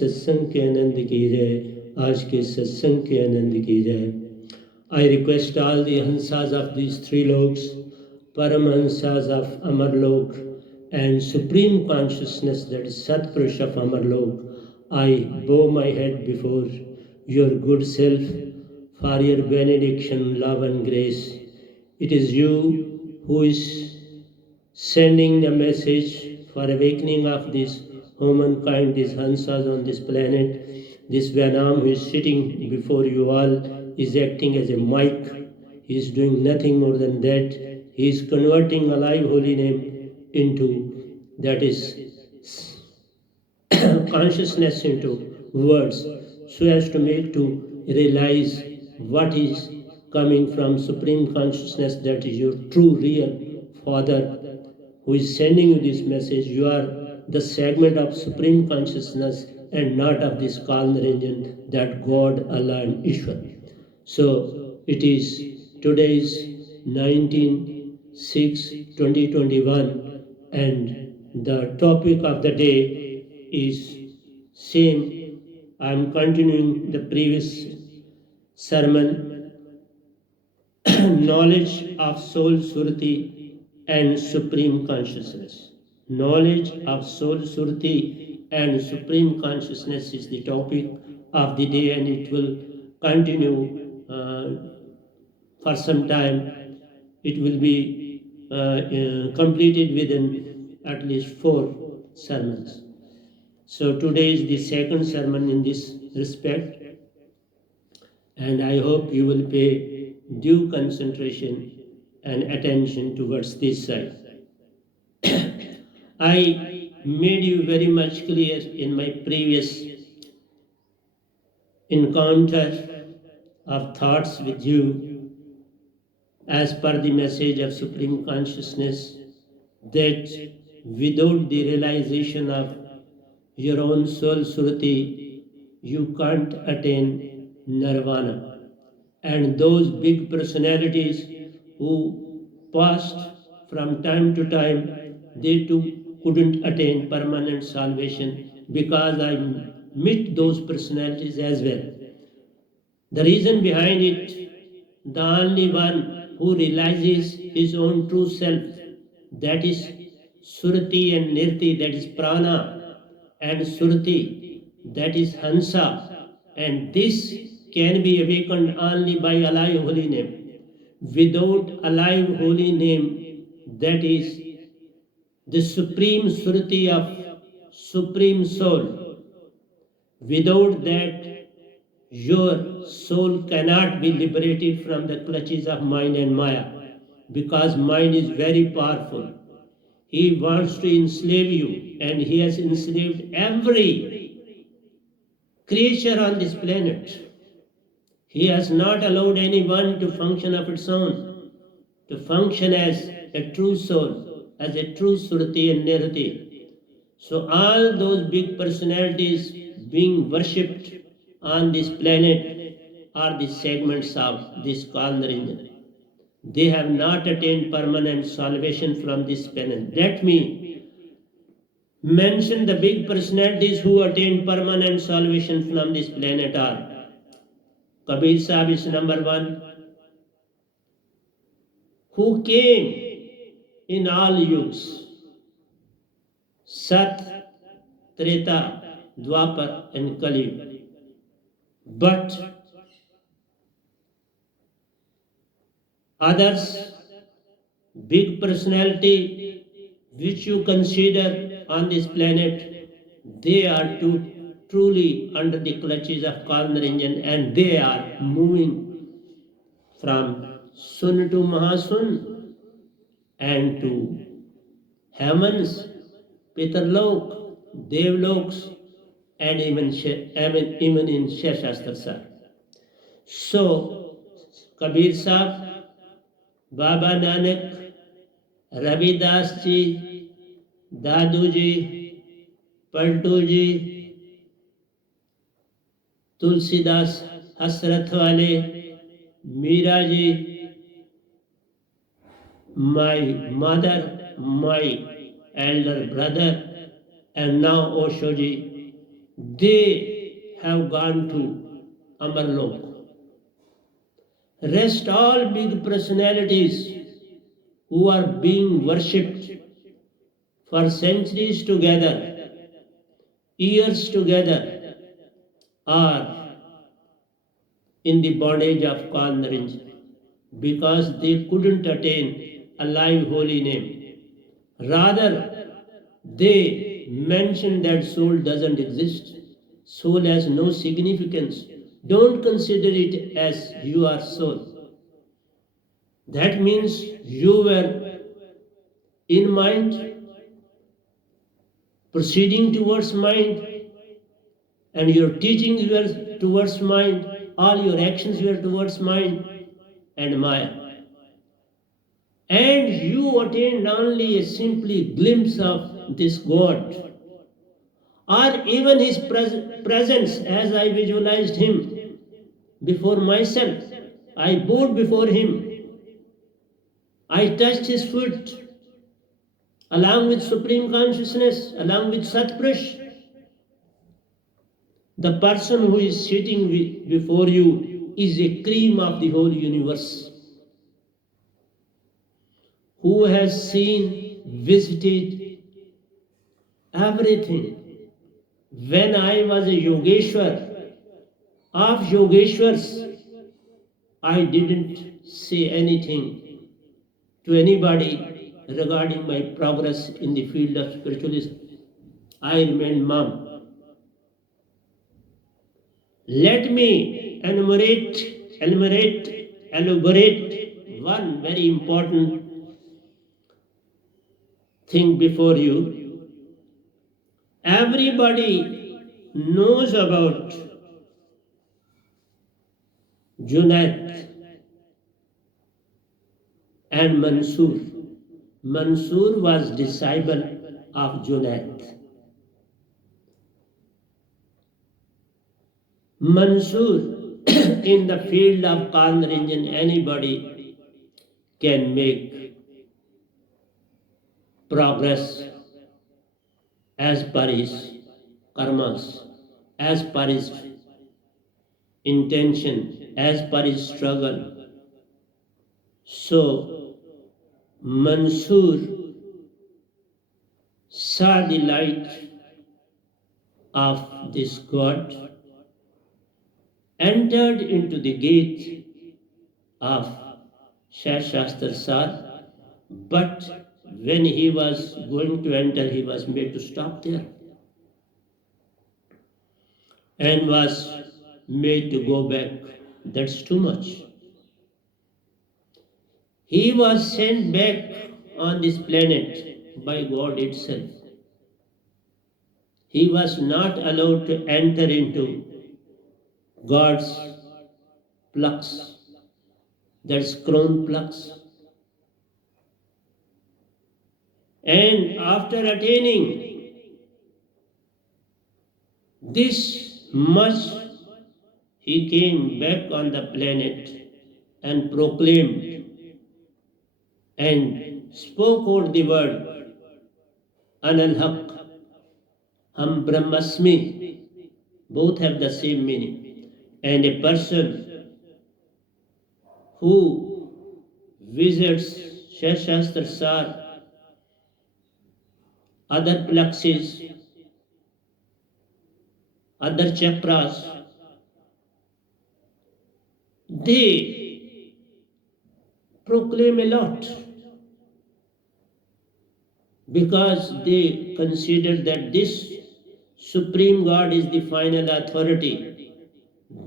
सत्संग के आनंद की जय, आज के सत्संग के आनंद की जय। I request all the Hansas of these three loks, Paramahansas of Amarlok and Supreme Consciousness, that is Satpurush of Amarlok, I bow my head before your good self for your benediction, love and grace. It is you who is sending the message for awakening of this humankind, these Hansas on this planet. This NAAM who is sitting before you all is acting as a mic. He is doing nothing more than that. He is converting alive holy name into, that is, consciousness into words, so as to make to realize what is coming from Supreme Consciousness, that is your true, real Father who is sending you this message. You are the segment of Supreme Consciousness and not of this Kal Niranjan, that God, Allah and Ishwar. So it is today's 19/6/2021 and the topic of the day is same. I am continuing the previous sermon, knowledge of soul surti and supreme consciousness. Knowledge of soul surti and supreme consciousness is the topic of the day, and it will continue for some time. It will be completed within at least 4 sermons. So today is the second sermon in this respect, and I hope you will pay due concentration and attention towards this side. I made you very much clear in my previous encounter of thoughts with you, as per the message of Supreme Consciousness, that without the realization of your own soul surti, you can't attain nirvana. And those big personalities who passed from time to time, they too couldn't attain permanent salvation, because I met those personalities as well. The reason behind it, the only one who realizes his own true self, that is Surti and Nirti, that is Prana, and Surti, that is Hansa, and this can be awakened only by alive holy name. Without alive holy name, that is the supreme Surti of supreme soul, without that your soul cannot be liberated from the clutches of mind and Maya, because mind is very powerful. He wants to enslave you, and he has enslaved every creature on this planet. He has not allowed anyone to function of its own, to function as a true soul, as a true Surti and Nirti. So all those big personalities being worshipped on this planet are the segments of this Kal Niranjan. They have not attained permanent salvation from this planet. Let me mention the big personalities who attained permanent salvation from this planet are: Kabir Sahib is number 1, who came in all yugs, Sat, Treta, Dwapar and Kali. But others, big personality which you consider on this planet, they are truly under the clutches of Kal Niranjan, and they are moving from Sun to Mahasun and to heavens, Pitarlok, Devloks, and even in Shashastra. So, Kabir Sahib, Baba Nanak, Ravidas ji, Dadu ji, Paltu ji, Tulsidas Hasrat Wale, Meera ji, my mother, my elder brother, and now Osho ji, they have gone to Amarlok. Rest all big personalities who are being worshipped for centuries together, years together, are in the bondage of Kandarinj because they couldn't attain a live holy name. Rather, they mention that soul doesn't exist. Soul has no significance. Don't consider it as you are soul. That means you were in mind, proceeding towards mind, and your teachings were towards mind, all your actions were towards mind and Maya. And you attained only a simply glimpse of this God, or even his presence as I visualized him before myself. I bowed before him. I touched his foot along with Supreme Consciousness, along with Satpurush. The person who is sitting before you is a cream of the whole universe, who has seen, visited everything. When I was a Yogeshwar, of Yogeshwars, I didn't say anything to anybody regarding my progress in the field of spiritualism. I remained mum. Let me elaborate one very important thing before you. Everybody knows about Junaid and Mansur. Mansur was disciple of Junaid. Mansur in the field of Kandarinjan, anybody can make progress as per his karmas, as per his intention, as per his struggle. So Mansur saw the light of this God, entered into the gate of Shashastra Sar, but when he was going to enter, he was made to stop there and was made to go back. That's too much. He was sent back on this planet by God itself. He was not allowed to enter into God's flux, that's crown flux. And after attaining this much, he came back on the planet and proclaimed and spoke out the word Anal Haq, Ham Brahmasmi. Both have the same meaning. And a person who visits Shashastra Sar, other plexus, other chakras, they proclaim a lot because they consider that this Supreme God is the final authority.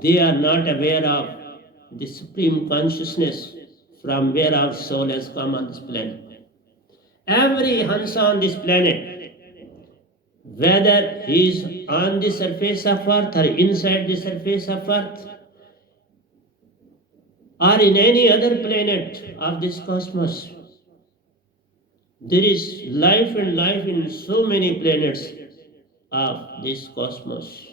They are not aware of the Supreme Consciousness from where our soul has come on this planet. Every Hansa on this planet, whether he is on the surface of earth or inside the surface of earth or in any other planet of this cosmos, there is life and life in so many planets of this cosmos.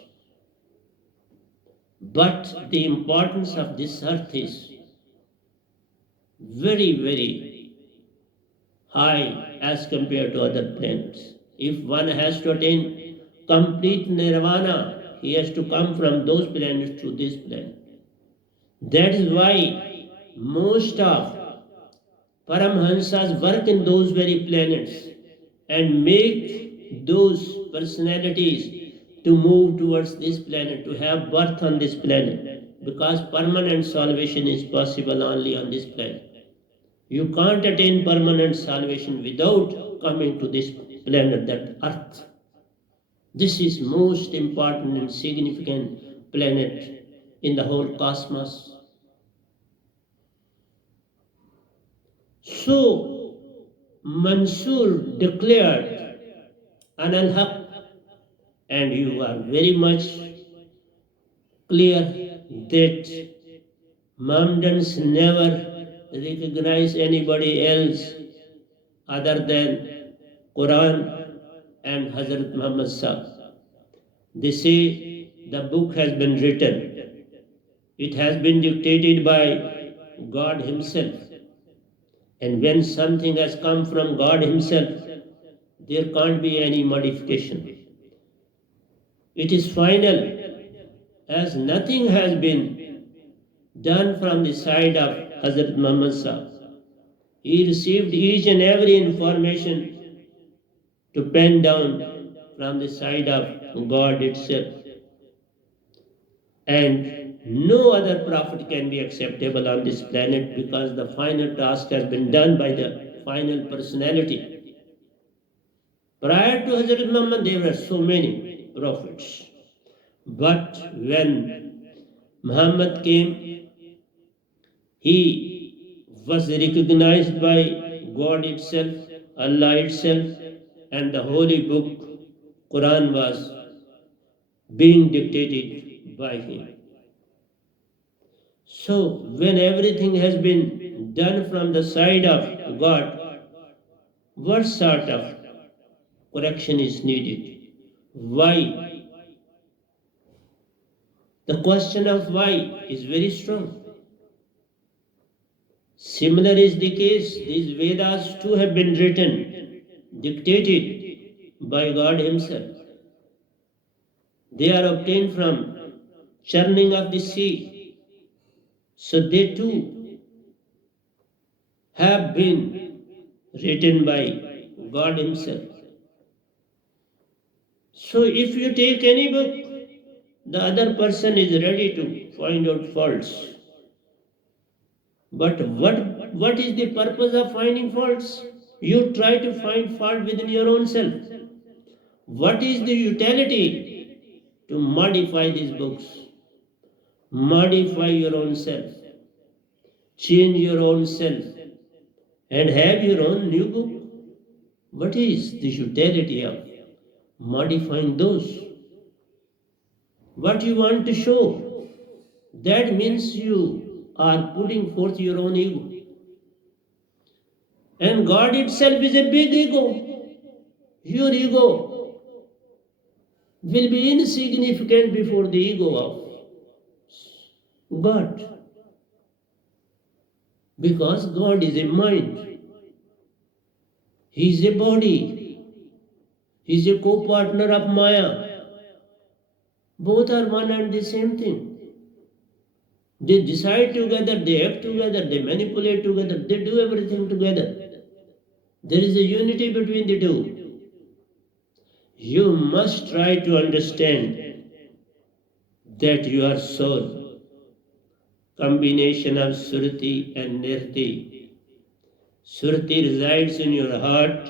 But the importance of this earth is very, very high as compared to other planets. If one has to attain complete nirvana, he has to come from those planets to this planet. That is why most of Paramhansas work in those very planets and make those personalities to move towards this planet, to have birth on this planet, because permanent salvation is possible only on this planet. You can't attain permanent salvation without coming to this planet, that earth. This is most important and significant planet in the whole cosmos. So Mansur declared an al-haq, and you are very much clear that Mohammedans never recognize anybody else other than Quran and Hazrat Muhammad Sahib. They say the book has been written. It has been dictated by God Himself. And when something has come from God Himself, there can't be any modification. It is final, as nothing has been done from the side of Hazrat Muhammad Sahib. He received each and every information to pen down from the side of God itself. And no other prophet can be acceptable on this planet, because the final task has been done by the final personality. Prior to Hazrat Muhammad, there were so many prophets. But when Muhammad came, he was recognized by God itself, Allah itself, and the holy book, Quran, was being dictated by him. So when everything has been done from the side of God, what sort of correction is needed? Why? The question of why is very strong. Similar is the case, these Vedas too have been written, dictated by God Himself. They are obtained from churning of the sea. So they too have been written by God Himself. So if you take any book, the other person is ready to find out faults. But what is the purpose of finding faults? You try to find fault within your own self. What is the utility to modify these books? Modify your own self. Change your own self. And have your own new book. What is the utility of modifying those? What you want to show? That means you are putting forth your own ego. And God itself is a big ego. Your ego will be insignificant before the ego of God. Because God is a mind. He is a body. He is a co-partner of Maya. Both are one and the same thing. They decide together, they act together, they manipulate together, they do everything together. There is a unity between the two. You must try to understand that your soul, combination of SURTI and NIRTI. SURTI resides in your heart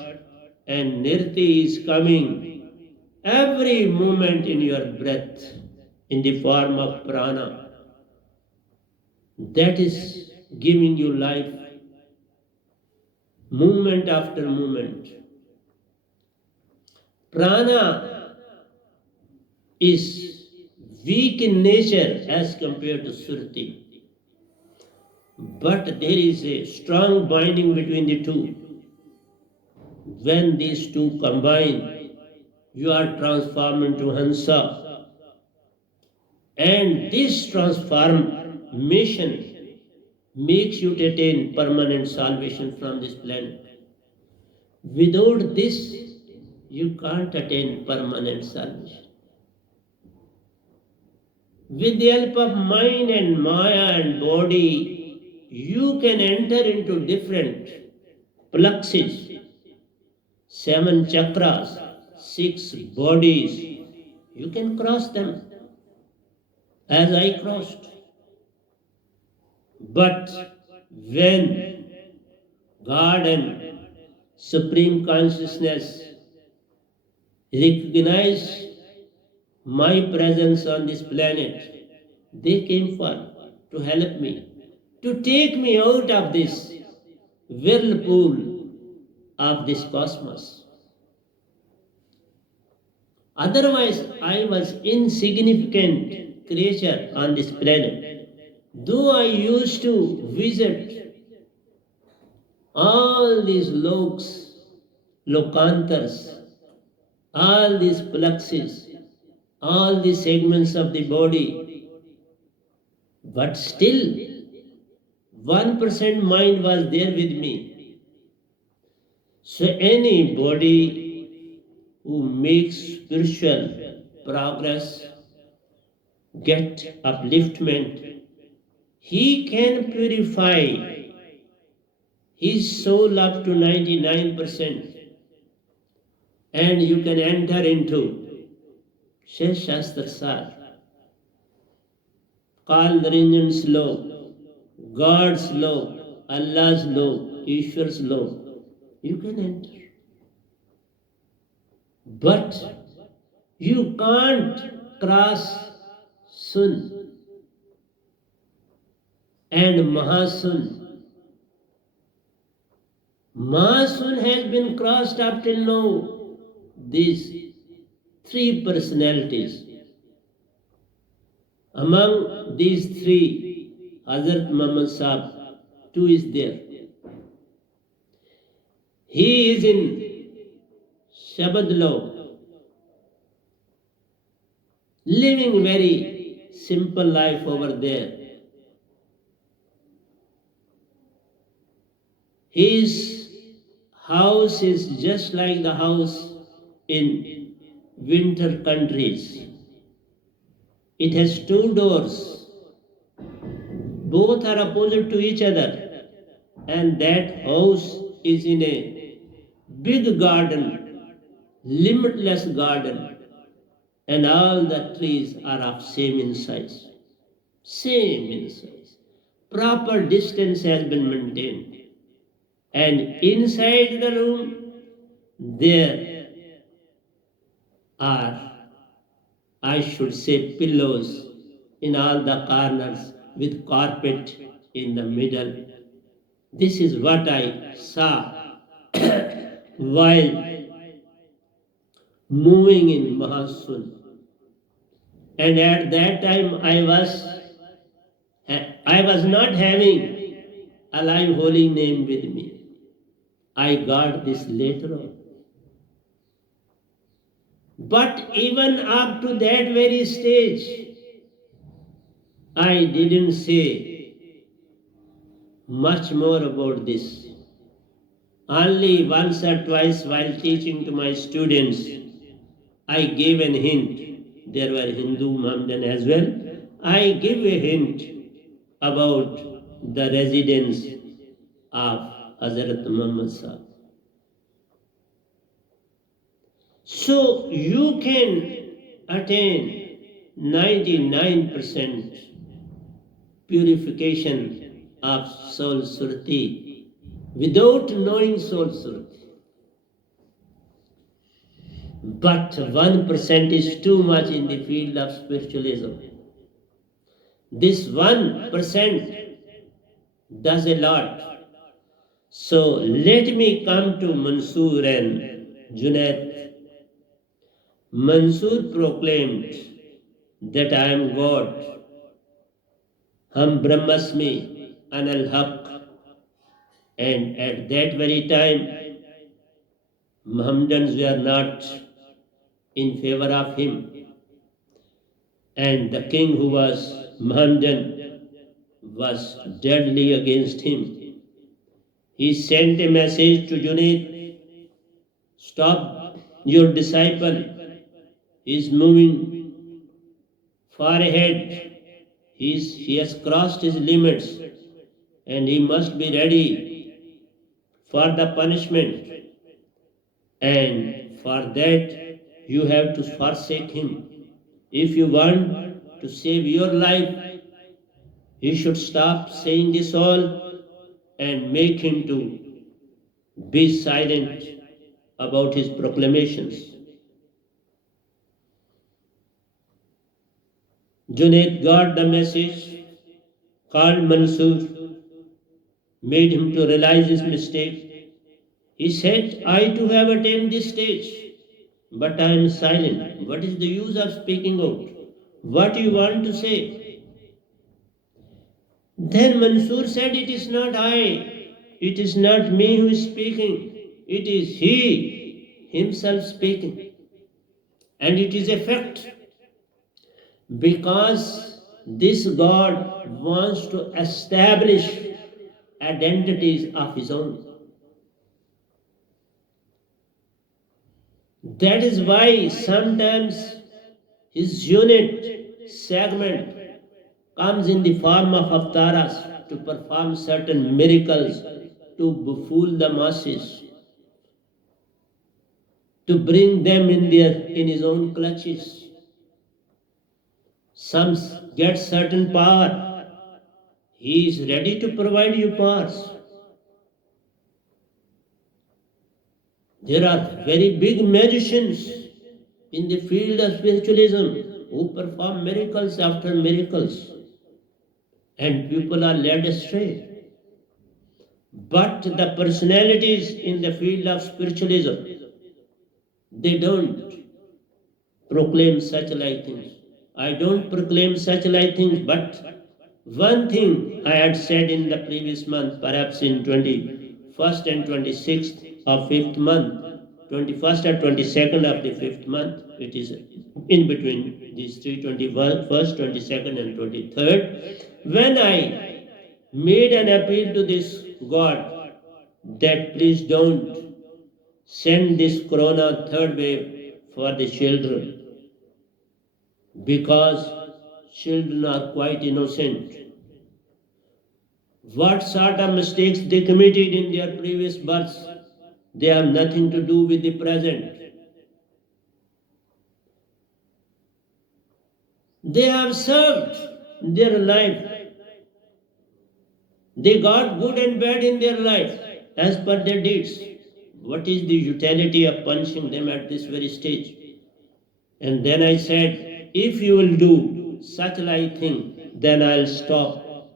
and NIRTI is coming every moment in your breath in the form of prana. That is giving you life, movement after movement. Prana is weak in nature as compared to SURTI. But there is a strong binding between the two. When these two combine, you are transformed into Hansa. And this transformation makes you to attain permanent salvation from this planet. Without this, you can't attain permanent salvation. With the help of mind and maya and body, you can enter into different pluxes, 7 chakras, 6 bodies. You can cross them as I crossed. But when God and Supreme Consciousness recognize my presence on this planet, they came for to help me, to take me out of this whirlpool of this cosmos. Otherwise, I was insignificant creature on this planet. Though I used to visit all these loks, lokantars, all these pluxes, all these segments of the body, but still 1% mind was there with me. So anybody who makes spiritual progress, get upliftment, he can purify his soul up to 99%, and you can enter into Shastra Sar, Kal Niranjan's law, God's law, Allah's law, Ishwar's law. You can enter. But you can't cross Sun and Mahasun. Mahasun has been crossed up till now. These 3 personalities. Among these 3, Hazrat Muhammad Sahib, 2 is there. He is in Shabad law, living very simple life over there. His house is just like the house in winter countries. It has 2 doors. Both are opposite to each other. And that house is in a big garden, limitless garden. And all the trees are of same in size. Same in size. Proper distance has been maintained. And inside the room, there are, I should say, pillows in all the corners with carpet in the middle. This is what I saw while moving in Mahasun. And at that time I was not having alive holy name with me. I got this later on. But even up to that very stage, I didn't say much more about this. Only once or twice while teaching to my students, I gave an hint. There were Hindu Mohammedan as well. I gave a hint about the residence of Hazrat Muhammad Sahib. So you can attain 99% purification of soul SURTI without knowing soul SURTI. But 1% is too much in the field of spiritualism. This 1% does a lot. So let me come to Mansoor and Junaid. Mansoor proclaimed that I am God. Hum Brahmasmi Anal Haq. And at that very time, Mohammedans were not in favor of him. And the king who was Mohammedan was deadly against him. He sent a message to Junaid, stop your disciple is moving far ahead. He has crossed his limits and he must be ready for the punishment. And for that, you have to forsake him. If you want to save your life, you should stop saying this all and make him to be silent about his proclamations. Junaid got the message, called Mansoor, made him to realize his mistake. He said, I too have attained this stage, but I am silent. What is the use of speaking out? What you want to say? Then Mansoor said, it is not I, it is not me who is speaking, it is he himself speaking. And it is a fact, because this God wants to establish identities of his own. That is why sometimes his unit segment comes in the form of avtaras to perform certain miracles, to befool the masses, to bring them in his own clutches. Some get certain power. He is ready to provide you powers. There are very big magicians in the field of spiritualism who perform miracles after miracles, and people are led astray. But the personalities in the field of spiritualism, they don't proclaim such like things. I don't proclaim such like things, but one thing I had said in the previous month, perhaps in 21st and 26th of 5th month, 21st or 22nd of the 5th month, it is in between these three, 21st, 22nd and 23rd, when I made an appeal to this God that please don't send this corona third wave for the children, because children are quite innocent. What sort of mistakes they committed in their previous births, they have nothing to do with the present. They have served their life. They got good and bad in their life as per their deeds. What is the utility of punishing them at this very stage? And then I said, if you will do such like thing, then I'll stop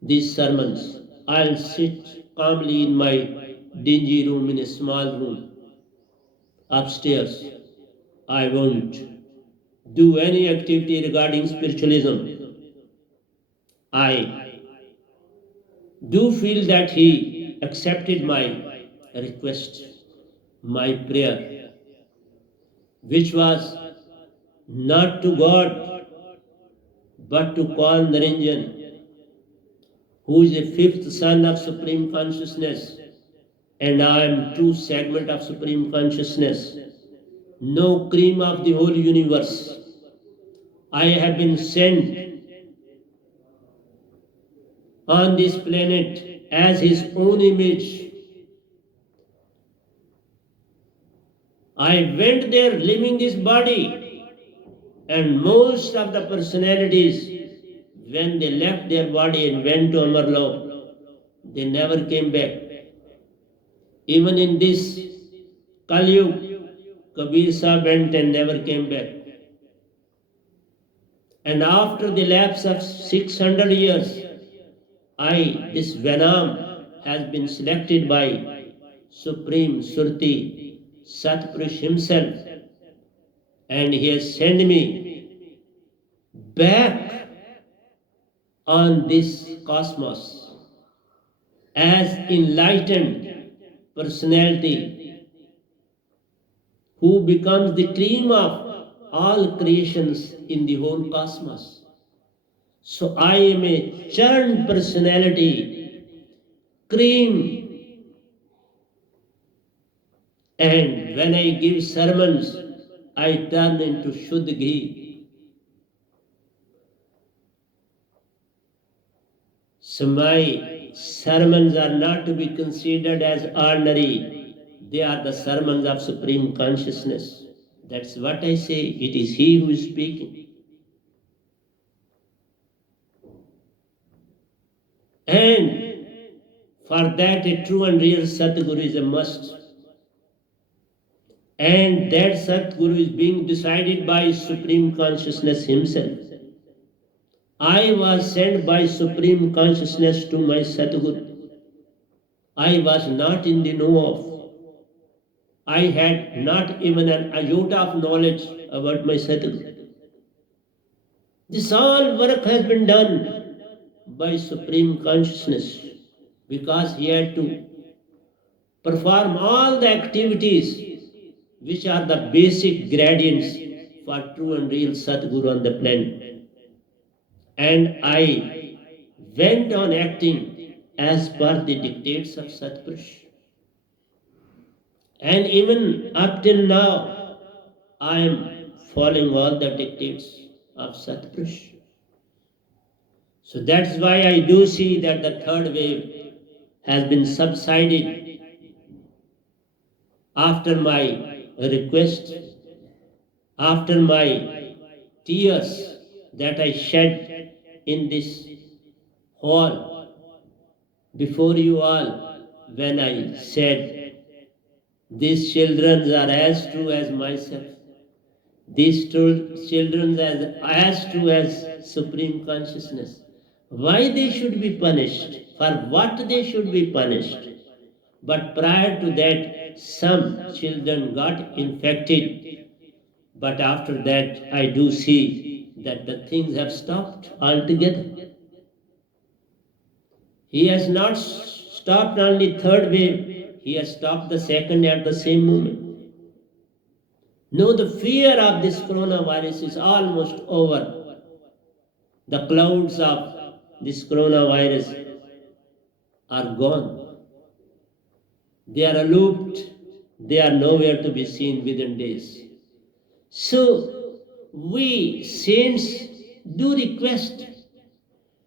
these sermons. I'll sit calmly in my dingy room, in a small room upstairs. I won't do any activity regarding spiritualism. I do feel that he accepted my request, my prayer, which was not to God, but to call Naranjan, who is a fifth son of Supreme Consciousness, and I am true segment of Supreme Consciousness, no cream of the whole universe. I have been sent on this planet as his own image. I went there leaving this body, and most of the personalities, when they left their body and went to Amarlok, they never came back. Even in this Kali Kabir Sahib went and never came back. And after the lapse of 600 years, this Venom has been selected by Supreme SURTI Satpurush himself, and he has sent me back on this cosmos as enlightened personality who becomes the cream of all creations in the whole cosmos. So I am a churned personality, cream And when I give sermons, I turn into Shuddh ghee. So my sermons are not to be considered as ordinary. They are the sermons of Supreme Consciousness. That's what I say. It is He who is speaking. And for that, a true and real Satguru is a must. And that Satguru is being decided by Supreme Consciousness Himself. I was sent by Supreme Consciousness to my Satguru. I was not in the know of. I had not even an iota of knowledge about my Satguru. This all work has been done by Supreme Consciousness because he had to perform all the activities which are the basic gradients for true and real Sadguru on the planet. And I went on acting as per the dictates of Satpurush. And even up till now, I am following all the dictates of Satpurush. So that's why I do see that the third wave has been subsided after my request, after my tears that I shed in this hall before you all when I said, these children are as true as myself. These children are as true as Supreme Consciousness. Why they should be punished? For what they should be punished? But prior to that, some children got infected. But after that, I do see that the things have stopped altogether. He has not stopped only third wave, he has stopped the second at the same moment. No, the fear of this coronavirus is almost over. The clouds of this coronavirus are gone. They are aloofed. They are nowhere to be seen within days. So, we saints do request.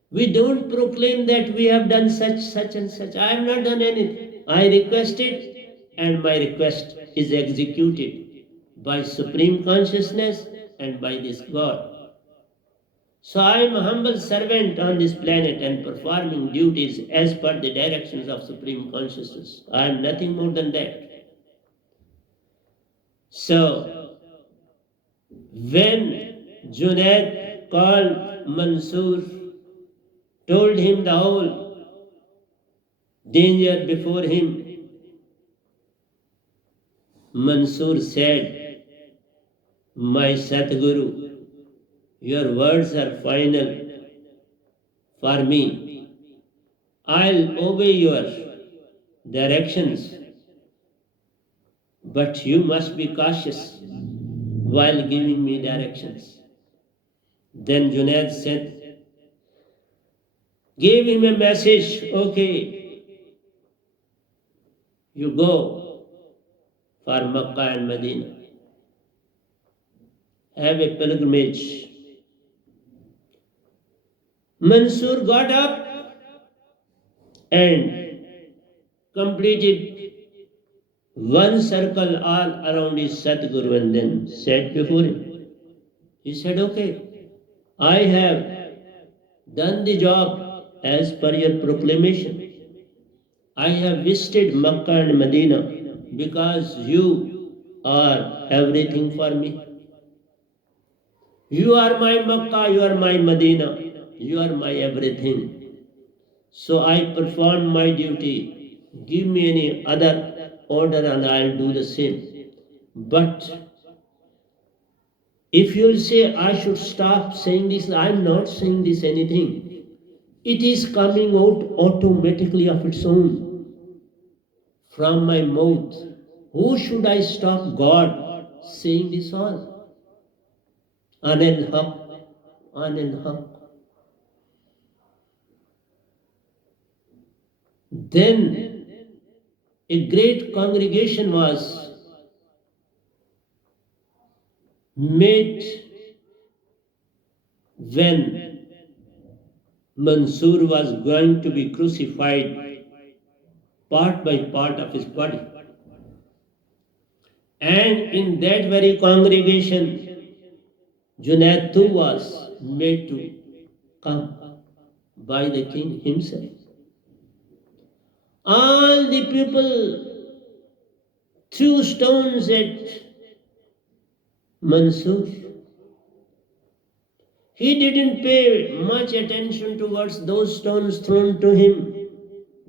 We don't proclaim that we have done such, and such. I have not done anything. I requested, and my request is executed by Supreme Consciousness and by this God. So I am a humble servant on this planet and performing duties as per the directions of Supreme Consciousness. I am nothing more than that. So, when Junaid called Mansoor, told him the whole danger before him, Mansoor said, my Satguru, your words are final for me. I'll obey your directions, but you must be cautious while giving me directions. Then Junaid said, gave him a message, okay, you go for Makkah and Medina. Have a pilgrimage. Mansoor got up and completed one circle all around his Sadguru and then said before him. He said, okay, I have done the job as per your proclamation. I have visited Makkah and Medina because you are everything for me. You are my Makkah, you are my Medina, you are my everything. So I perform my duty. Give me any other order and I'll do the same. But if you'll say I should stop saying this, I'm not saying this anything. It is coming out automatically of its own from my mouth. Who should I stop God saying this all? Anil Haq, Anil Haq. Then a great congregation was met when Mansur was going to be crucified, part by part of his body. And in that very congregation, Junaid too was made to come by the king himself. All the people threw stones at Mansur. He didn't pay much attention towards those stones thrown to him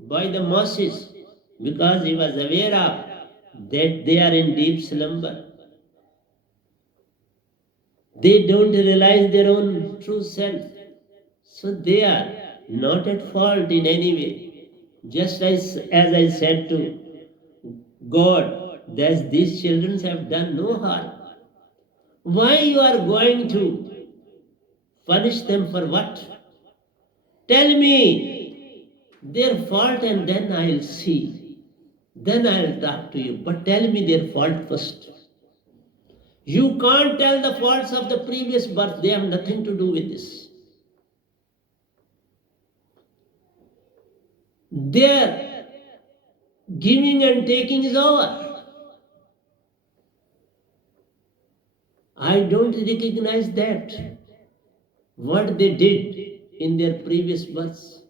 by the masses because he was aware of that they are in deep slumber. They don't realize their own true self. So they are not at fault in any way. Just as I said to God, that these children have done no harm. Why you are going to punish them for what? Tell me their fault and then I'll see. Then I'll talk to you. But tell me their fault first. You can't tell the faults of the previous birth. They have nothing to do with this. Their giving and taking is over. I don't recognize that. What they did in their previous births.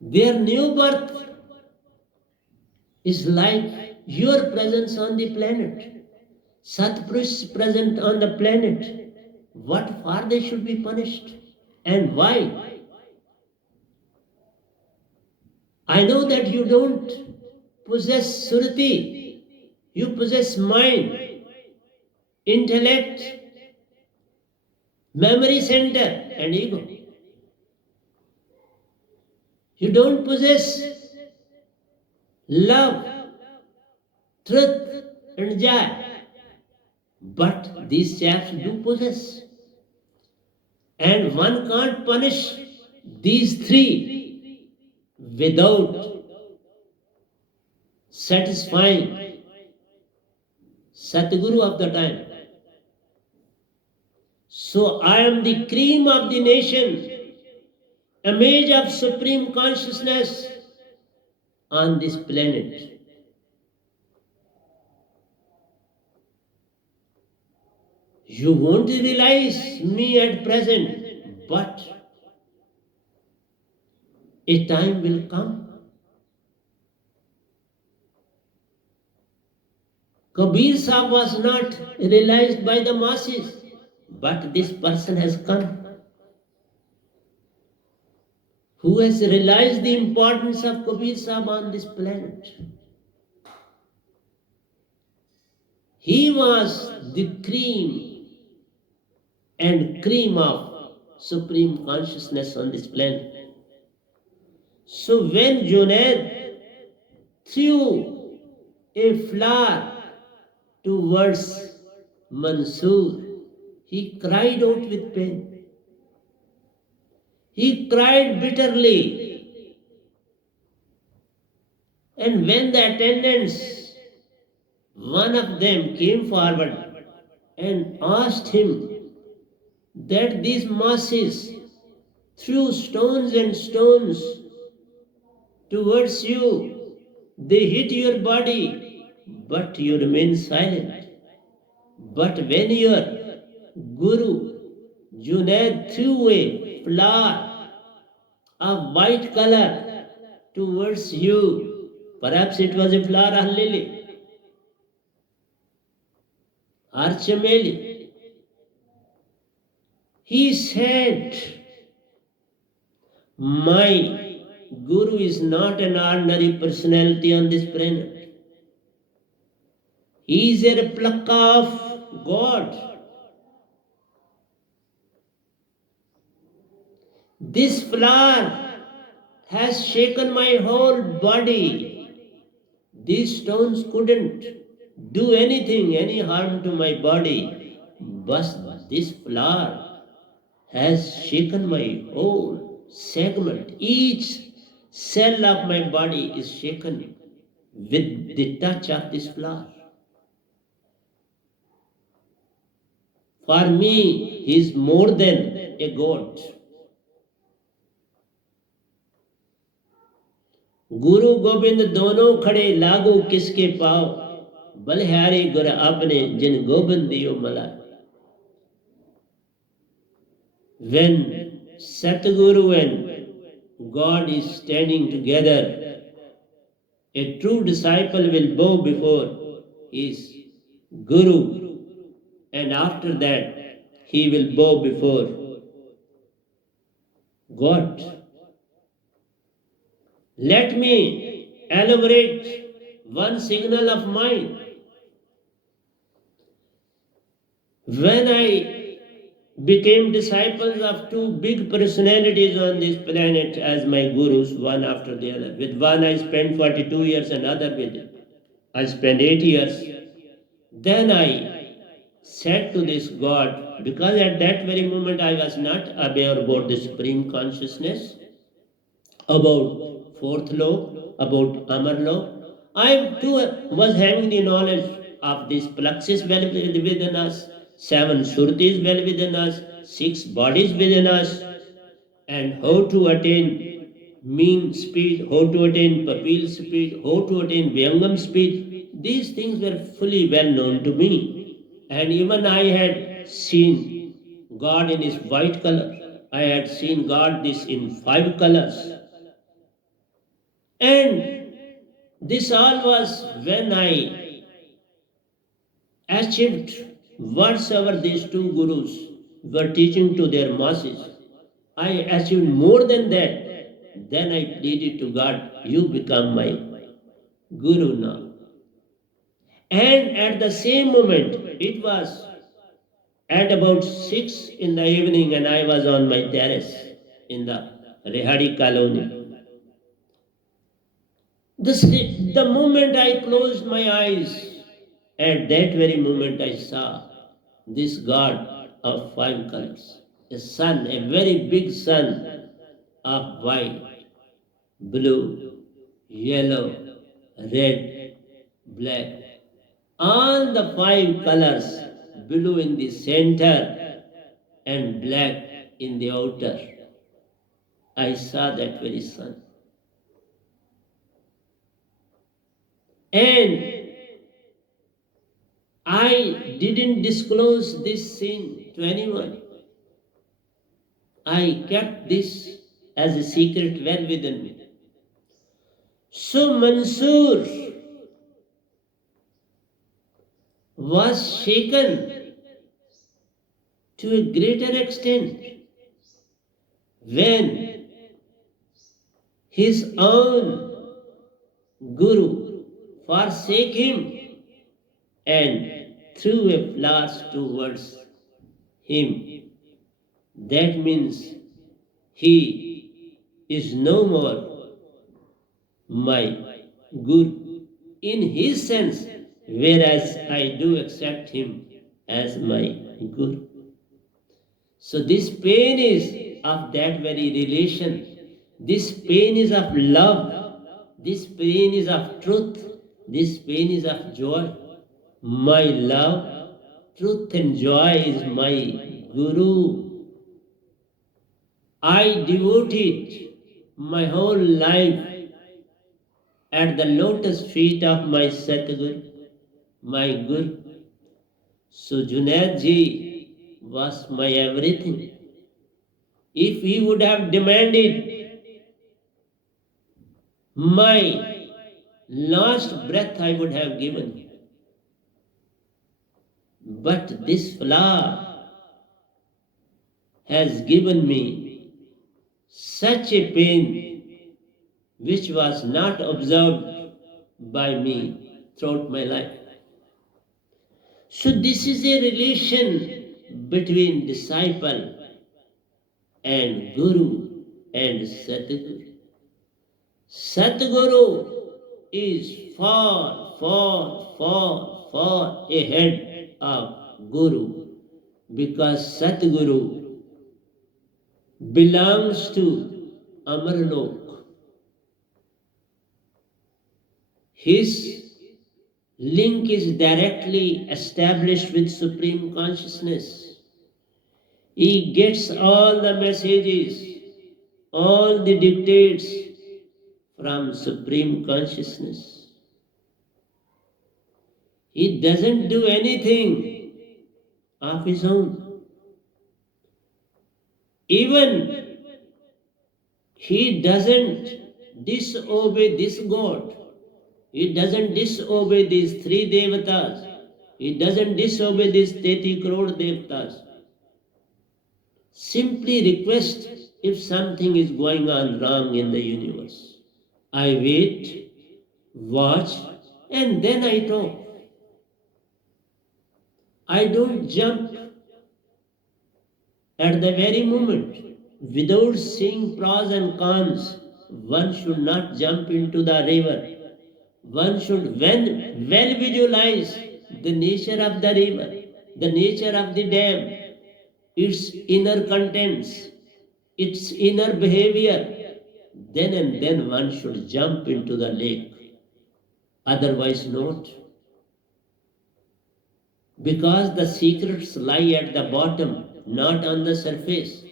Their new birth is like your presence on the planet. Satpurush present on the planet. What for they should be punished? And why? I know that you don't possess SURTI. You possess mind, intellect, memory center, and ego. You don't possess love, truth, and joy. But these chaps do possess. And one can't punish these three without satisfying Satguru of the time. So I am the cream of the nation, image of supreme consciousness on this planet. You won't realize me at present, but a time will come. Kabir Sahib was not realized by the masses, but this person has come who has realized the importance of Kabir Sahib on this planet. He was the cream and cream of supreme consciousness on this planet. So when Junaid threw a flower towards Mansur, he cried out with pain. He cried bitterly. And when the attendants, one of them came forward and asked him that these masses threw stones and stones towards you, they hit your body, but you remain silent. But when your Guru Junaid threw a flower of white color towards you, perhaps it was a flower of lily or chameli, he said, my Guru is not an ordinary personality on this planet. He is a replica of God. This flower has shaken my whole body. These stones couldn't do anything, any harm to my body. But this flower has shaken my whole segment. Each cell of my body is shaken with the touch of this flower. For me, he is more than a God. गुरु गोविंद दोनों खड़े लागू किसके पाव, बलिहारी गुर आपने जिन गोविंद दियो मला. When Satguru and God is standing together, a true disciple will bow before his Guru, and after that he will bow before God. Let me elaborate one signal of mine. When I became disciples of two big personalities on this planet as my gurus, one after the other. With one I spent 42 years and other with I spent 8 years. Then I said to this God, because at that very moment I was not aware about the Supreme Consciousness, about fourth law, about Amar law. I too was having the knowledge of this Plexus well within us, 7 SURTIs well within us, 6 bodies within us, and how to attain mean speed, how to attain papil speed, how to attain Vyangam speed. These things were fully well known to me. And even I had seen God in his white color. I had seen God this in 5 colors. And this all was when I achieved whatsoever these two gurus were teaching to their masses. I achieved more than that. Then I pleaded to God, you become my guru now. And at the same moment, it was at about 6 in the evening, and I was on my terrace in the Rehadi colony. The moment I closed my eyes, at that very moment I saw this God of 5 colors. A sun, a very big sun of white, blue, yellow, red, black. All the 5 colors, blue in the center and black in the outer. I saw that very sun. And I didn't disclose this scene to anyone. I kept this as a secret well within me. So Mansur was shaken to a greater extent when his own guru forsake him and threw a flower towards him. That means he is no more my guru in his sense, whereas I do accept him as my guru. So this pain is of that very relation. This pain is of love. This pain is of truth. This pain is of joy. My love, truth and joy is my guru. I devoted my whole life at the lotus feet of my Satguru, my Guru. So Junaid ji was my everything. If he would have demanded my last breath, I would have given him. But this flower has given me such a pain which was not observed by me throughout my life. So this is a relation between disciple and Guru and Satguru. Satguru is far, far, far, far ahead of Guru, because Satguru belongs to Amarlok. His link is directly established with Supreme Consciousness. He gets all the messages, all the dictates from Supreme Consciousness. He doesn't do anything of his own. Even he doesn't disobey this God. He doesn't disobey these three devatas. He doesn't disobey these 30 crore devatas. Simply request if something is going on wrong in the universe. I wait, watch, and then I talk. I don't jump at the very moment. Without seeing pros and cons, one should not jump into the river. One should well visualize the nature of the river, the nature of the dam, its inner contents, its inner behavior. Then and then one should jump into the lake. Otherwise, not. Because the secrets lie at the bottom, not on the surface.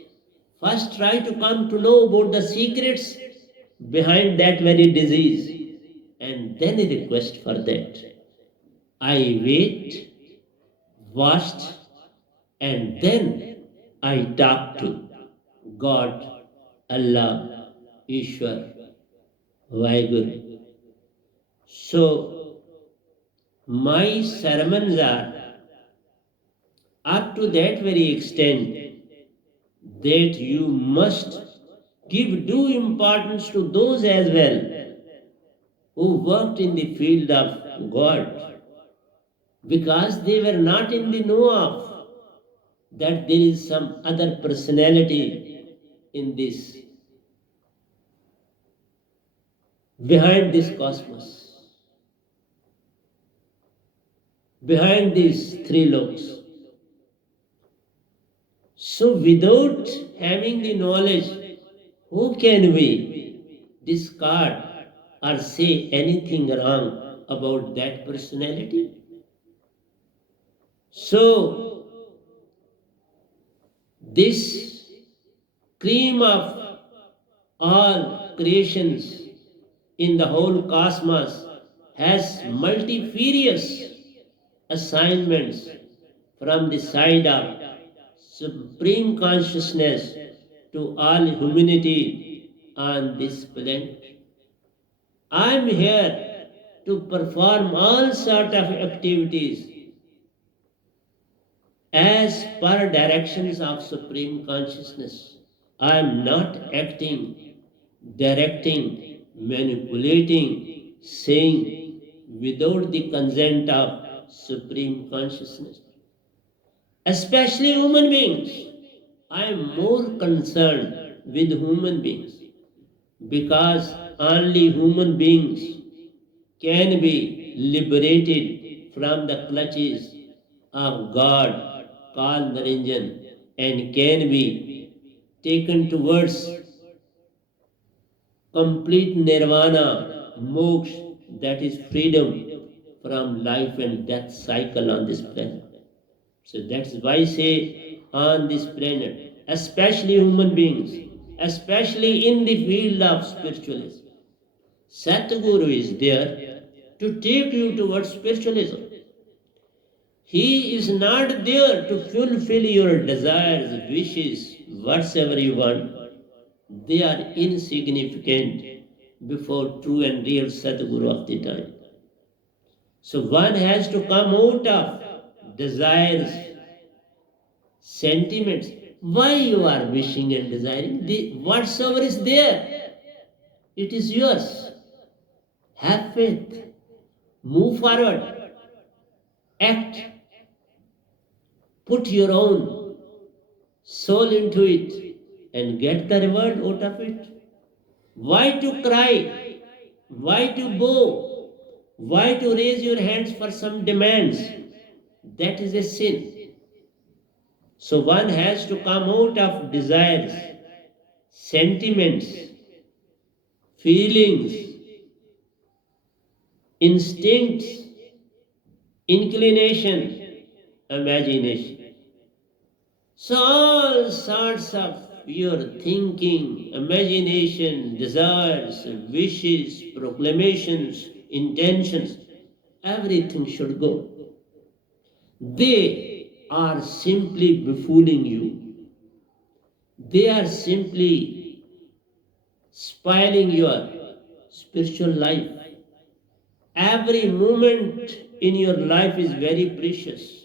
First, try to come to know about the secrets behind that very disease, and then a request for that. I wait, watched, and then I talk to God, Allah, Ishwar, Vaheguru. So, my sermons are up to that very extent that you must give due importance to those as well who worked in the field of God, because they were not in the know of that there is some other personality in this, behind this cosmos, behind these three loks. So without having the knowledge, who can we discard or say anything wrong about that personality? So this cream of all creations in the whole cosmos has multifarious assignments from the side of Supreme Consciousness to all humanity on this planet. I am here to perform all sort of activities as per directions of Supreme Consciousness. I am not acting, directing, manipulating, saying without the consent of Supreme Consciousness. Especially human beings. I am more concerned with human beings because only human beings can be liberated from the clutches of God called Naranjan and can be taken towards complete nirvana, moksha, that is freedom from life and death cycle on this planet. So that's why I say on this planet, especially human beings, especially in the field of spiritualism, Satguru is there to take you towards spiritualism. He is not there to fulfill your desires, wishes, whatsoever you want. They are insignificant before true and real Sadguru of the time. So one has to come out of desires, sentiments. Why you are wishing and desiring? Whatsoever is there, it is yours. Have faith. Move forward. Act. Put your own soul into it and get the reward out of it. Why to cry? Why to bow? Why to raise your hands for some demands? That is a sin. So one has to come out of desires, sentiments, feelings, instincts, inclination, imagination. So all sorts of your thinking, imagination, desires, wishes, proclamations, intentions, everything should go. They are simply befooling you. They are simply spoiling your spiritual life. Every moment in your life is very precious.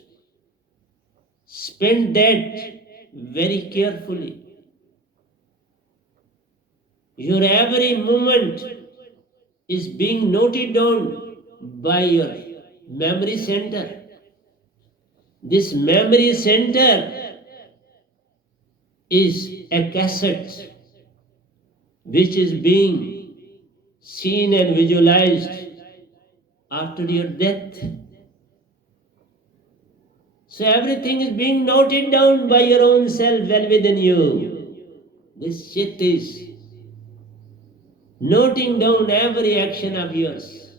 Spend that very carefully. Your every moment is being noted down by your memory center. This memory center is a cassette which is being seen and visualized after your death. So everything is being noted down by your own self well within you. This chit is noting down every action of yours.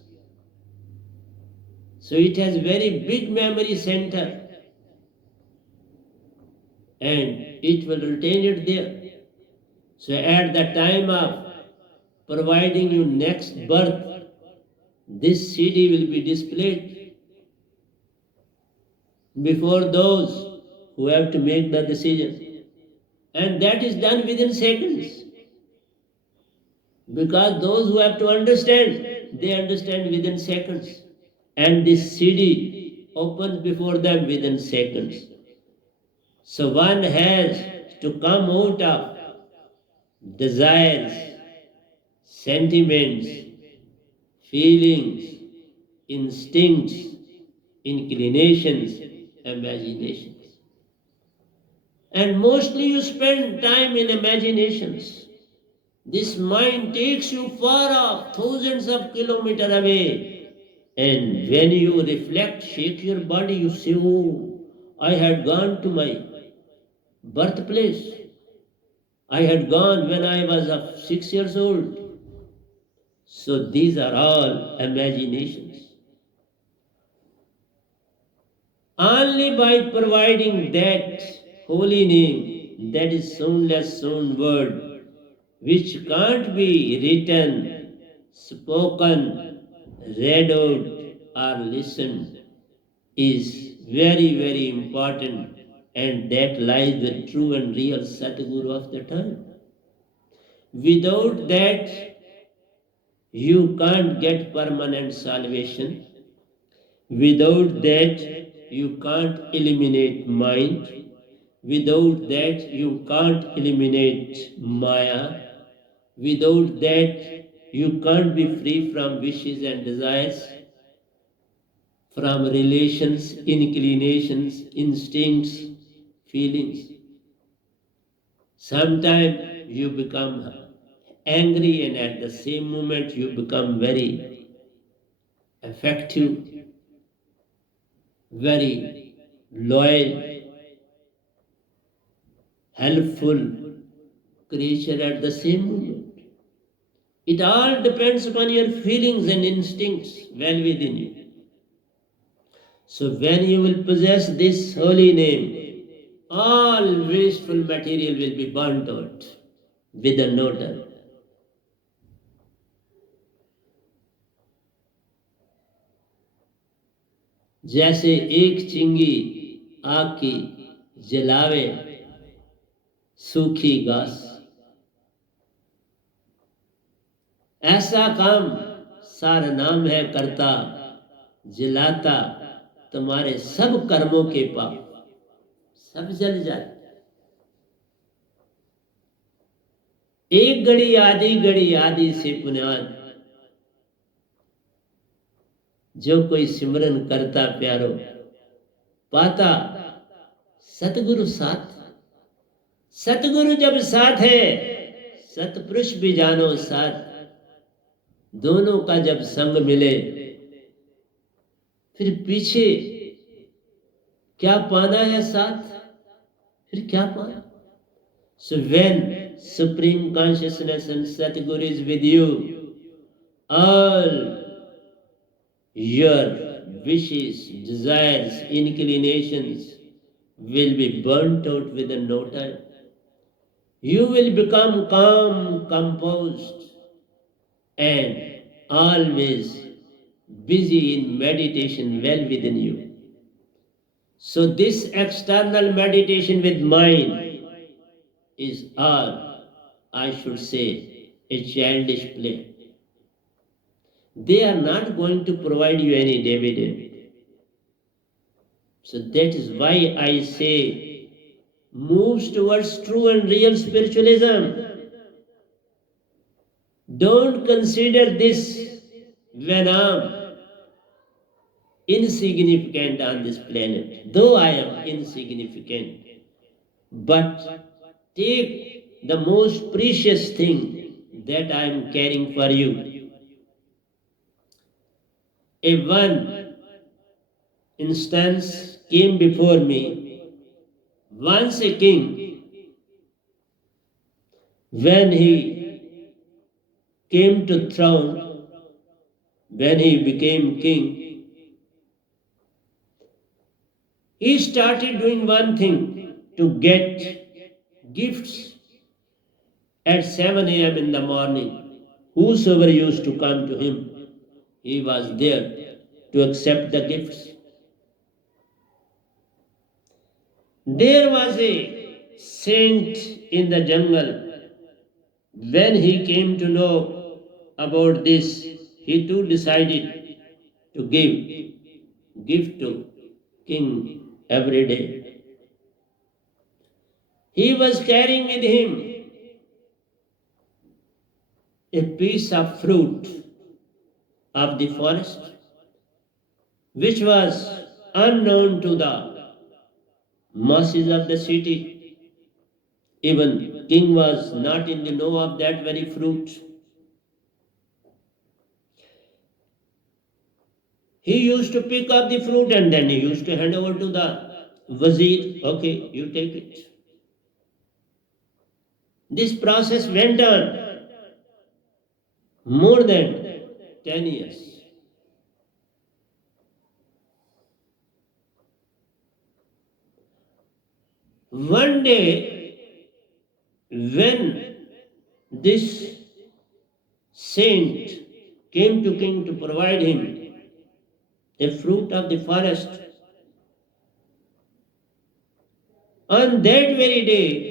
So it has very big memory center and it will retain it there. So at the time of providing you next birth, this CD will be displayed before those who have to make the decision. And that is done within seconds. Because those who have to understand, they understand within seconds. And this CD opens before them within seconds. So one has to come out of desires, sentiments, feelings, instincts, inclinations, imaginations. And mostly you spend time in imaginations. This mind takes you far off, thousands of kilometers away. And when you reflect, shake your body, you say, oh, I had gone to my birthplace. I had gone when I was of 6 years old. So these are all imaginations. Only by providing that holy name, that is soundless sound word, which can't be written, spoken, read out, or listened, is very, very important, and that lies the true and real Satguru of the time. Without that, you can't get permanent salvation. Without that, you can't eliminate mind. Without that, you can't eliminate Maya. Without that, you can't be free from wishes and desires, from relations, inclinations, instincts, feelings. Sometimes you become angry, and at the same moment, you become very effective, very loyal, helpful creature at the same moment. It all depends upon your feelings and instincts well within you. So when you will possess this holy name, all wasteful material will be burnt out with a no doubt. जैसे एक चिंगी आग की जलावे सूखी घास, ऐसा काम सारा नाम है करता, जलाता तुम्हारे सब कर्मों के पाप, सब जल जाते। एक घड़ी आदि से पुण्याद, जो कोई सिमरन करता प्यारो, पाता सतगुरु साथ। सतगुरु जब साथ है, सतपुरुष भी जानो साथ। दोनों का जब संग मिले, फिर पीछे क्या पाना है साथ, फिर क्या पाना। So when Supreme Consciousness and Satguru is with you, all your wishes, desires, inclinations will be burnt out within no time. You will become calm, composed, and always busy in meditation well within you. So, this external meditation with mind is all, I should say, a childish play. They are not going to provide you any dividend. So that is why I say moves towards true and real spiritualism. Don't consider this venom insignificant on this planet, though I am insignificant. But take the most precious thing that I am carrying for you. A one instance came before me. Once a king, when he came to throne, when he became king, he started doing one thing to get gifts at 7 a.m. in the morning. Whosoever used to come to him, he was there to accept the gifts. There was a saint in the jungle. When he came to know about this, he too decided to give gift to king every day. He was carrying with him a piece of fruit of the forest, which was unknown to the masses of the city. Even king was not in the know of that very fruit. He used to pick up the fruit and then he used to hand over to the wazir. Okay, you take it. This process went on more than 10 years. One day, when this saint came to king to provide him a fruit of the forest, on that very day,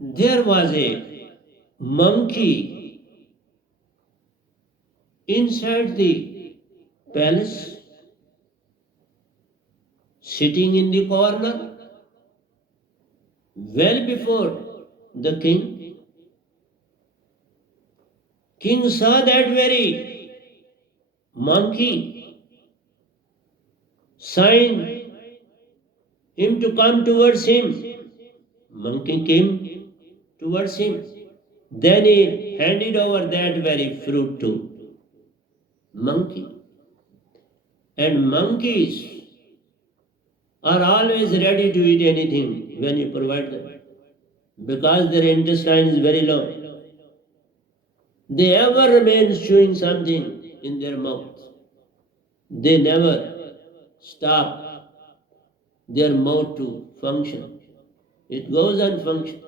there was a monkey inside the palace, sitting in the corner, well before the king. King saw that very monkey, signed him to come towards him. Monkey came towards him. Then he handed over that very fruit to monkey. And monkeys are always ready to eat anything when you provide them, because their intestine is very long. They ever remain chewing something in their mouth. They never stop their mouth to function. It goes on function.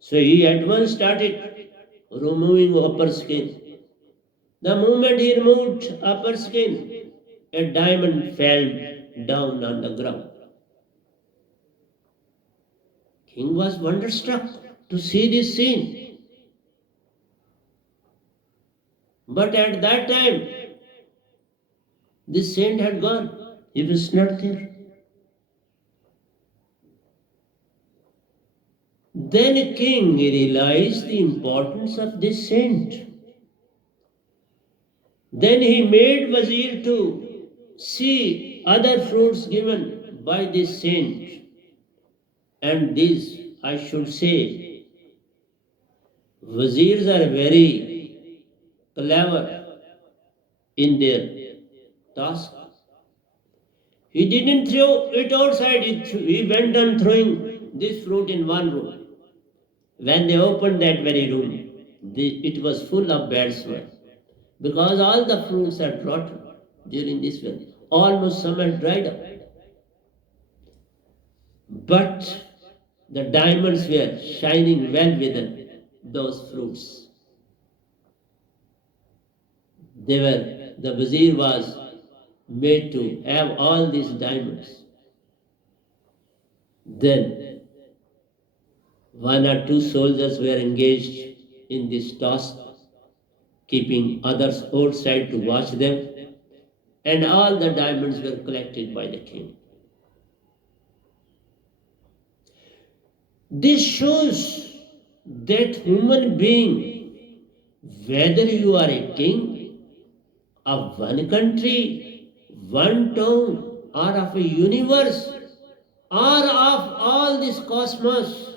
So he at once started removing upper skin. The moment he removed upper skin, a diamond fell down on the ground. King was wonderstruck to see this scene. But at that time, this saint had gone. He was not there. Then a king realized the importance of this saint. Then he made wazir to see other fruits given by this saint. And these, I should say, wazirs are very clever in their task. He didn't throw it outside, he went on throwing this fruit in one room. When they opened that very room, it was full of bad smell, because all the fruits had rotten during this weather. Almost some had dried up. but the diamonds were shining well within those fruits. The vizier was made to have all these diamonds. Then one or two soldiers were engaged in this task, keeping others outside to watch them, and all the diamonds were collected by the king. This shows that human being, whether you are a king of one country, one town, or of a universe, or of all this cosmos,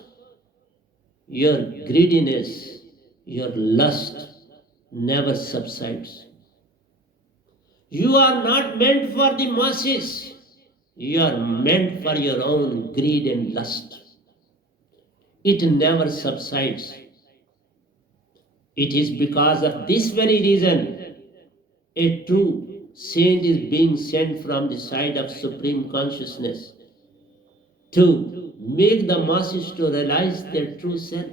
your greediness, your lust never subsides. You are not meant for the masses. You are meant for your own greed and lust. It never subsides. It is because of this very reason a true saint is being sent from the side of Supreme Consciousness to make the masses to realize their true self.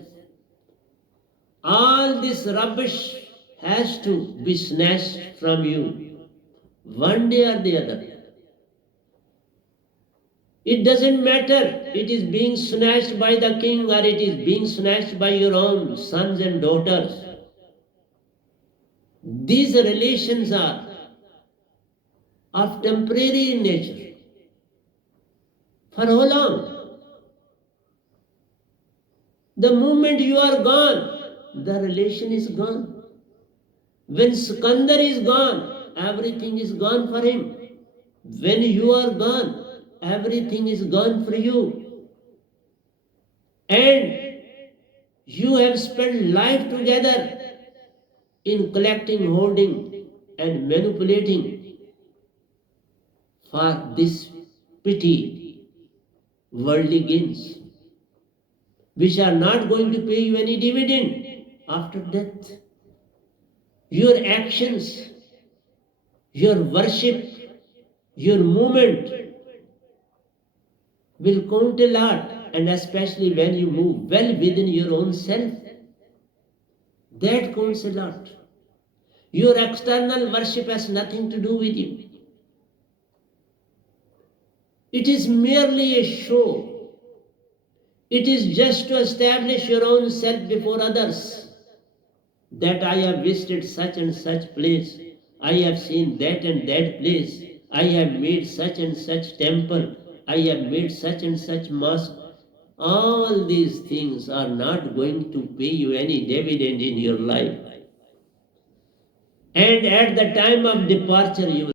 All this rubbish has to be snatched from you one day or the other. It doesn't matter it is being snatched by the king or it is being snatched by your own sons and daughters. These relations are of temporary nature. For how long? The moment you are gone, the relation is gone. When Sikandar is gone, everything is gone for him. When you are gone, everything is gone for you. And you have spent life together in collecting, holding, and manipulating for this petty worldly gains, which are not going to pay you any dividend after death. Your actions, your worship, your movement will count a lot, and especially when you move well within your own self. That counts a lot. Your external worship has nothing to do with you. It is merely a show. It is just to establish your own self before others. That I have visited such and such place. I have seen that and that place. I have made such and such temple. I have made such and such mosque. All these things are not going to pay you any dividend in your life. And at the time of departure, you